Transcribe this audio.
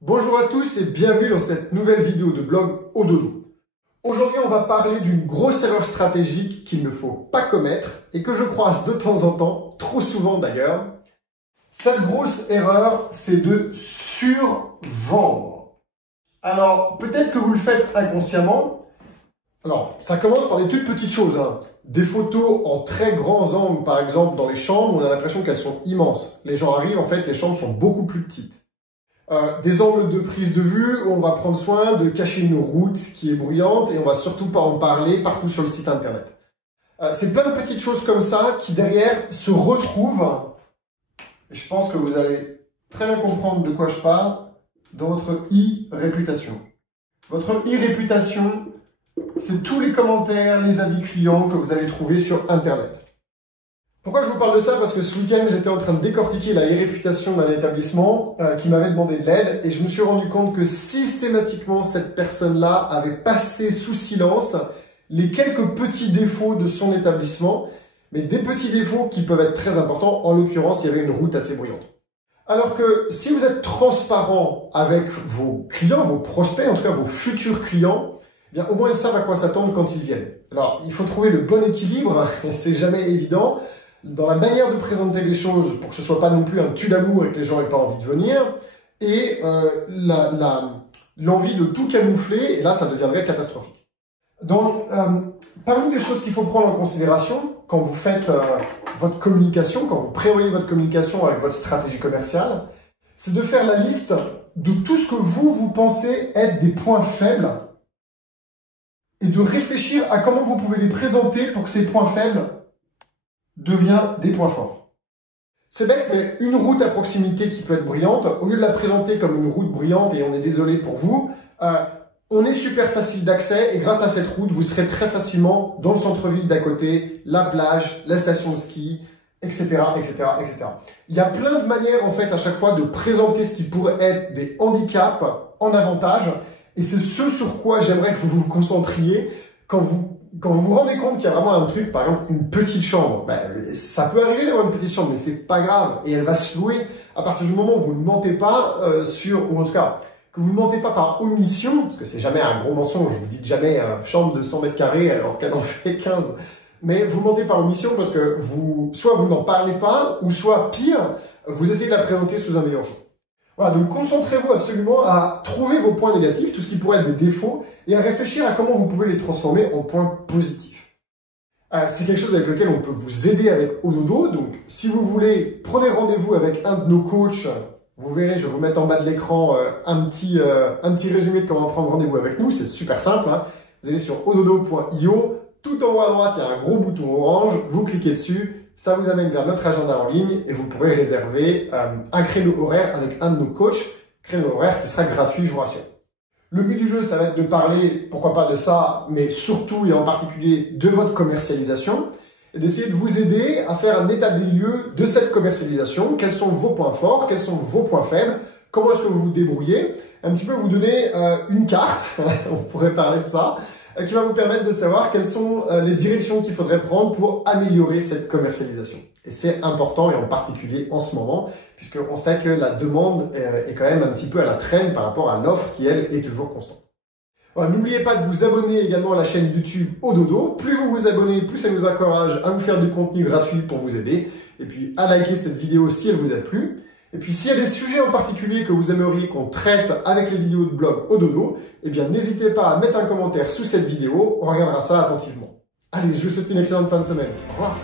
Bonjour à tous et bienvenue dans cette nouvelle vidéo de blog Ododo. Aujourd'hui, on va parler d'une grosse erreur stratégique qu'il ne faut pas commettre et que je croise de temps en temps, trop souvent d'ailleurs. Cette grosse erreur, c'est de survendre. Alors, peut-être que vous le faites inconsciemment. Alors, ça commence par des toutes petites choses, hein. Des photos en très grands angles, par exemple, dans les chambres, on a l'impression qu'elles sont immenses. Les gens arrivent, en fait, les chambres sont beaucoup plus petites. Des angles de prise de vue où on va prendre soin de cacher une route qui est bruyante et on va surtout pas en parler partout sur le site internet. C'est plein de petites choses comme ça qui derrière se retrouvent. Et je pense que vous allez très bien comprendre de quoi je parle dans votre e-réputation. Votre e-réputation, c'est tous les commentaires, les avis clients que vous allez trouver sur internet. Pourquoi je vous parle de ça? Parce que ce week-end, j'étais en train de décortiquer la réputation d'un établissement qui m'avait demandé de l'aide et je me suis rendu compte que systématiquement, cette personne-là avait passé sous silence les quelques petits défauts de son établissement, mais des petits défauts qui peuvent être très importants. En l'occurrence, il y avait une route assez bruyante. Alors que si vous êtes transparent avec vos clients, vos prospects, en tout cas vos futurs clients, eh bien, au moins ils savent à quoi s'attendre quand ils viennent. Alors, il faut trouver le bon équilibre, c'est jamais évident, dans la manière de présenter les choses pour que ce soit pas non plus un tue d'amour et que les gens n'aient pas envie de venir, et l'envie de tout camoufler, et là ça deviendrait catastrophique. Donc, parmi les choses qu'il faut prendre en considération quand vous faites votre communication, quand vous prévoyez votre communication avec votre stratégie commerciale, c'est de faire la liste de tout ce que vous pensez être des points faibles et de réfléchir à comment vous pouvez les présenter pour que ces points faibles deviennent des points forts. C'est bête, mais une route à proximité qui peut être brillante, au lieu de la présenter comme une route brillante, et on est désolé pour vous, on est super facile d'accès, et grâce à cette route, vous serez très facilement dans le centre-ville d'à côté, la plage, la station de ski, etc., etc., etc. Il y a plein de manières, en fait, à chaque fois, de présenter ce qui pourrait être des handicaps en avantage, et c'est ce sur quoi j'aimerais que vous vous concentriez quand vous vous rendez compte qu'il y a vraiment un truc, par exemple une petite chambre. Ben, ça peut arriver d'avoir une petite chambre, mais c'est pas grave. Et elle va se louer à partir du moment où vous ne mentez pas ou en tout cas, que vous ne mentez pas par omission, parce que c'est jamais un gros mensonge, vous dites jamais chambre de 100 mètres carrés alors qu'elle en fait 15. Mais vous mentez par omission parce que soit vous n'en parlez pas, ou soit pire, vous essayez de la présenter sous un meilleur jour. Voilà, donc concentrez-vous absolument à trouver vos points négatifs, tout ce qui pourrait être des défauts, et à réfléchir à comment vous pouvez les transformer en points positifs. C'est quelque chose avec lequel on peut vous aider avec Ododo, donc si vous voulez, prenez rendez-vous avec un de nos coachs, vous verrez, je vais vous mettre en bas de l'écran un petit résumé de comment prendre rendez-vous avec nous, c'est super simple, hein. Vous allez sur ododo.io, tout en haut à droite, il y a un gros bouton orange, vous cliquez dessus, ça vous amène vers notre agenda en ligne et vous pourrez réserver un créneau horaire avec un de nos coachs, créneau horaire qui sera gratuit, je vous rassure. Le but du jeu, ça va être de parler, pourquoi pas de ça, mais surtout et en particulier de votre commercialisation et d'essayer de vous aider à faire un état des lieux de cette commercialisation. Quels sont vos points forts, quels sont vos points faibles, comment est-ce que vous vous débrouillez, un petit peu vous donner une carte, on pourrait parler de ça, qui va vous permettre de savoir quelles sont les directions qu'il faudrait prendre pour améliorer cette commercialisation. Et c'est important, et en particulier en ce moment, puisqu'on sait que la demande est quand même un petit peu à la traîne par rapport à l'offre qui, elle, est toujours constante. Voilà, n'oubliez pas de vous abonner également à la chaîne YouTube Ododo. Plus vous vous abonnez, plus ça nous encourage à vous faire du contenu gratuit pour vous aider. Et puis à liker cette vidéo si elle vous a plu. Et puis, s'il y a des sujets en particulier que vous aimeriez qu'on traite avec les vidéos de blog Ododo, eh bien, n'hésitez pas à mettre un commentaire sous cette vidéo. On regardera ça attentivement. Allez, je vous souhaite une excellente fin de semaine. Au revoir.